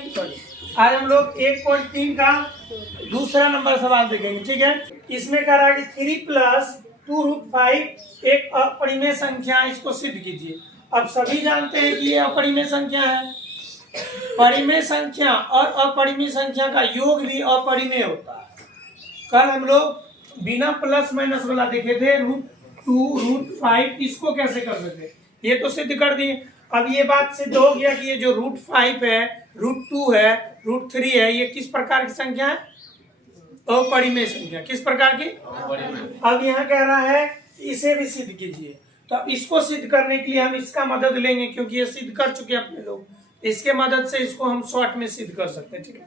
आज हम लोग 1.3 का दूसरा नंबर सवाल देखेंगे। ठीक है, इसमें कह रहा है कि 3 प्लस 2√5 एक अपरिमेय संख्या, इसको सिद्ध कीजिए। अब सभी जानते हैं कि ये अपरिमेय संख्या है। परिमेय संख्या और अपरिमेय संख्या का योग भी अपरिमेय होता है। कल हम लोग बिना प्लस माइनस वाला देखे थे, √2 √5, इसको कैसे कर सकते, ये तो सिद्ध कर दिए। अब ये बात सिद्ध हो गया कि ये जो √5 है, √2 है, √3 है, ये किस प्रकार की संख्या है? अपरिमेय संख्या। किस प्रकार की? अब यहाँ कह रहा है इसे भी सिद्ध कीजिए। तो अब इसको सिद्ध करने के लिए हम इसका मदद लेंगे, क्योंकि ये सिद्ध कर चुके अपने लोग। इसके मदद से इसको हम शॉर्ट में सिद्ध कर सकते हैं। ठीक है,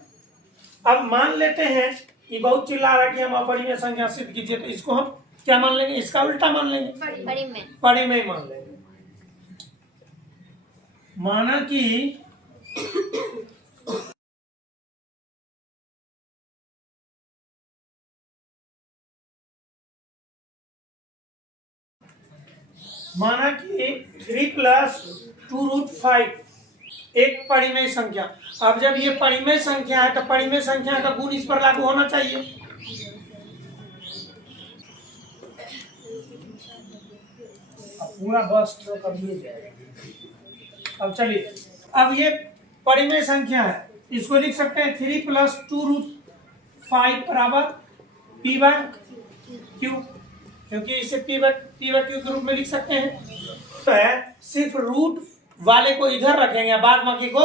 अब मान लेते हैं कि बहुत चिल्ला रहा है कि हम अपरिमेय संख्या सिद्ध कीजिए, तो इसको हम क्या मान लेंगे? इसका उल्टा मान लेंगे, परिमेय मान लेंगे। माना कि माना कि 3 प्लस 2√5 एक परिमेय संख्या। अब जब ये परिमेय संख्या है तो परिमेय संख्या का गुण इस पर लागू होना चाहिए। अब पूरा बस तो कर दिए जाएगा। अब चलिए, अब ये परिमेय संख्या है, इसको लिख सकते हैं 3 प्लस 2√5 बराबर p/q, क्योंकि इसे p/q के रूप में लिख सकते हैं। तो है सिर्फ रूट वाले को इधर रखेंगे, बाद बाकी को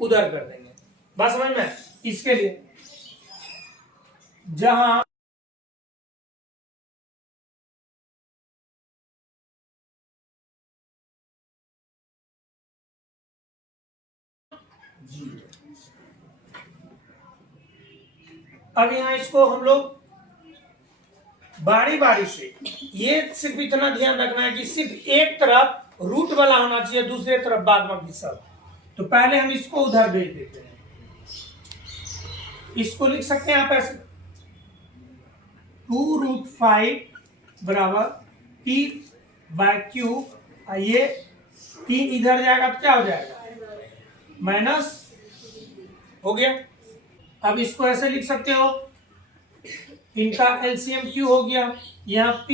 उधर कर देंगे। बस समझ में? इसके लिए जहां अब यहाँ इसको हम लोग बारी बारी से, ये सिर्फ इतना ध्यान रखना है कि सिर्फ एक तरफ रूट वाला होना चाहिए, दूसरे तरफ बाद बाकी सब। तो पहले हम इसको उधर भेज देते हैं। इसको लिख सकते हैं आप ऐसे, 2√5 बराबर p/q। ये 3 इधर जाएगा तो क्या हो जाएगा? माइनस हो गया। अब इसको ऐसे लिख सकते हो, इनका एलसीएम q हो गया, यहाँ p,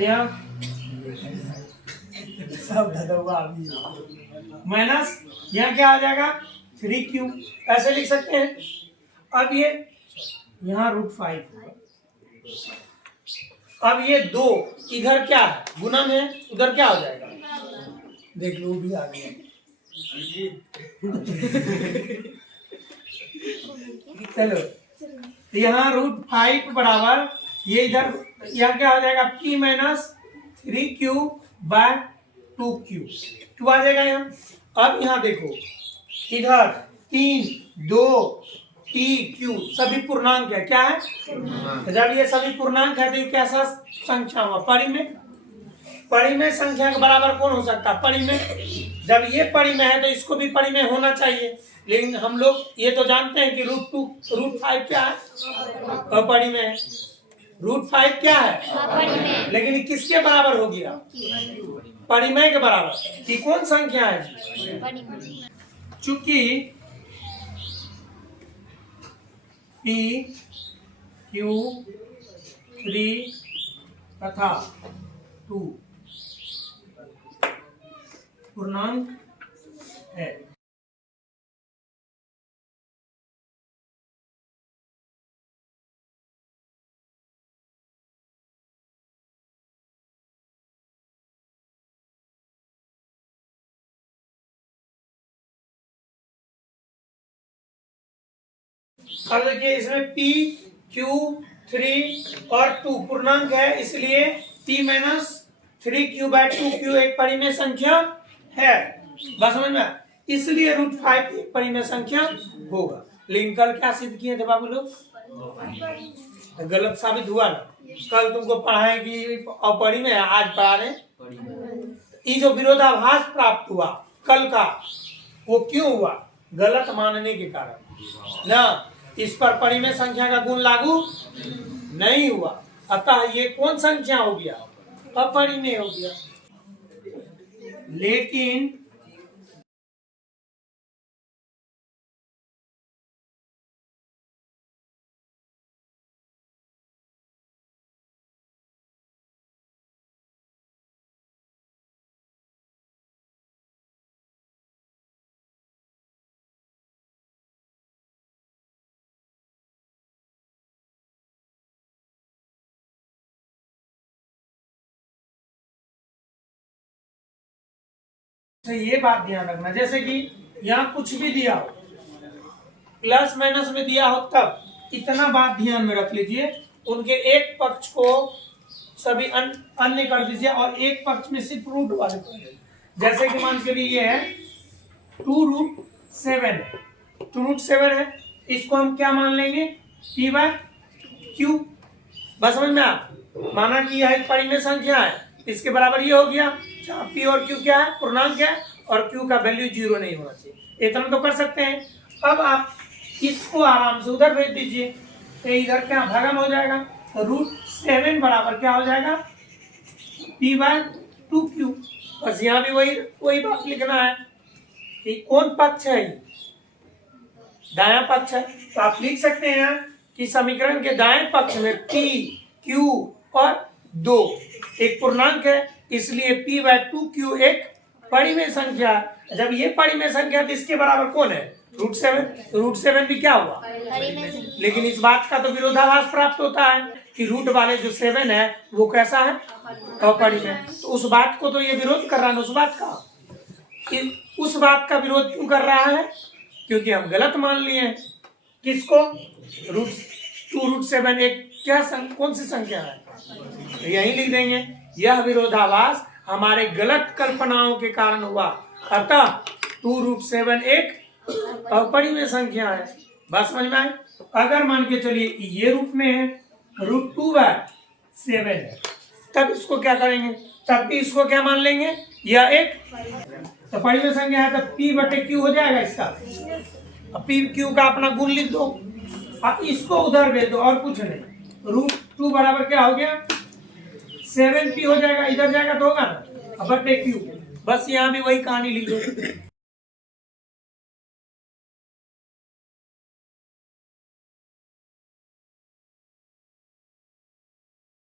यहाँ सब माइनस, यहाँ क्या आ जाएगा? 3q। ऐसे लिख सकते हैं। अब ये यहाँ √5, अब ये 2 इधर क्या है? गुणन है, उधर क्या हो जाएगा? देख लो, भी आ गया। चलो, यहाँ √5 बराबर ये इधर, यहाँ क्या हो जाएगा? p-3q/2q, 2 आ जाएगा यहाँ। अब यहाँ देखो, इधर 3 2 p q सभी पूर्णांक है। क्या है? तो जब ये सभी पूर्णांक है तो ये कैसा संख्या हुआ? परिमेय। परिमेय संख्या के बराबर कौन हो सकता है? परिमेय। जब ये परिमेय है तो इसको भी परिमेय होना चाहिए, लेकिन हम लोग ये तो जानते हैं कि √5 क्या है? अपरिमेय है। √5 क्या है? लेकिन किसके बराबर हो गया? परिमेय के बराबर। कि कौन संख्या है? चूंकि p q 3 तथा 2 पूर्णांक है। अब देखिए, इसमें p q 3 और 2 पूर्णांक है, इसलिए p-3q/2q एक परिमेय संख्या है। बस समझ में? इसलिए √5 एक परिमेय संख्या होगा। लेकिन कल क्या सिद्ध किए थे बाबू लोग? तो गलत साबित हुआ ना। कल तुमको पढ़ाए कि अपरिमेय है, आज पढ़ा रहे। ये जो विरोधाभास प्राप्त हुआ कल का, वो क्यों हुआ? गलत मानने के कारण ना। इस पर परिमेय संख्या का गुण लागू नहीं हुआ, अतः ये कौन संख्या हो गया? अपरिमेय हो गया। लेकिन तो ये बात ध्यान रखना, जैसे कि यहाँ कुछ भी दिया हो, प्लस माइनस में दिया हो, तब इतना बात ध्यान में रख लीजिए, उनके एक पक्ष को सभी अन्य कर दीजिए और एक पक्ष में सिर्फ रूट वाले कर दीजिए। जैसे कि मान के लिए ये है 2√7 है, 2√7 है, इसको हम क्या मान लेंगे, p/q। बस समझ में आप, माना कि यह एक परिमेय संख्या है, इसके बराबर ये हो गया, जहाँ p और q क्या है, पूर्णांक है, और q का वैल्यू 0 नहीं होना चाहिए। इतना तो कर सकते हैं। अब आप इसको आराम से उधर भेज दीजिए, तो इधर क्या भागम हो जाएगा, √7 बराबर क्या हो जाएगा, p/2q। बस यहाँ भी वही बात लिखना है कि कौन पक्ष है, दायां पक्ष है, तो आप लिख सकते हैं कि समीकरण के दाएं पक्ष में p, q और 2 एक पूर्णांक है, इसलिए p/2q एक परिमेय संख्या है। जब ये परिमेय संख्या है तो इसके बराबर कौन है, √7 भी क्या हुआ, लेकिन इस बात का तो विरोधाभास प्राप्त होता है कि रूट वाले जो 7 है वो कैसा है, अपरिमेय। तो उस बात को तो ये विरोध कर रहा है, उस बात का, उस बात का विरोध क्यों कर रहा है, क्योंकि हम गलत मान लिए हैं। किसको, 2√7 एक क्या कौन सी संख्या है, तो यही लिख देंगे, यह विरोधाभास हमारे गलत कल्पनाओं के कारण हुआ, अतः 2√7 एक अपरिमेय संख्या है। बस समझ में आए। अगर मान के चलिए ये रूप में है, √2/7 है, तब इसको क्या करेंगे, तब भी इसको क्या मान लेंगे, यह एक तो परिमेय संख्या है, तब p/q हो जाएगा इसका। अब p/q का अपना गुण लिख दो, अब इसको उधर भेज दो और कुछ नहीं। √2 बराबर क्या हो गया, 7p हो जाएगा, इधर जाएगा तो होगा ना, अब /q। बस यहाँ भी वही कहानी लिख दो।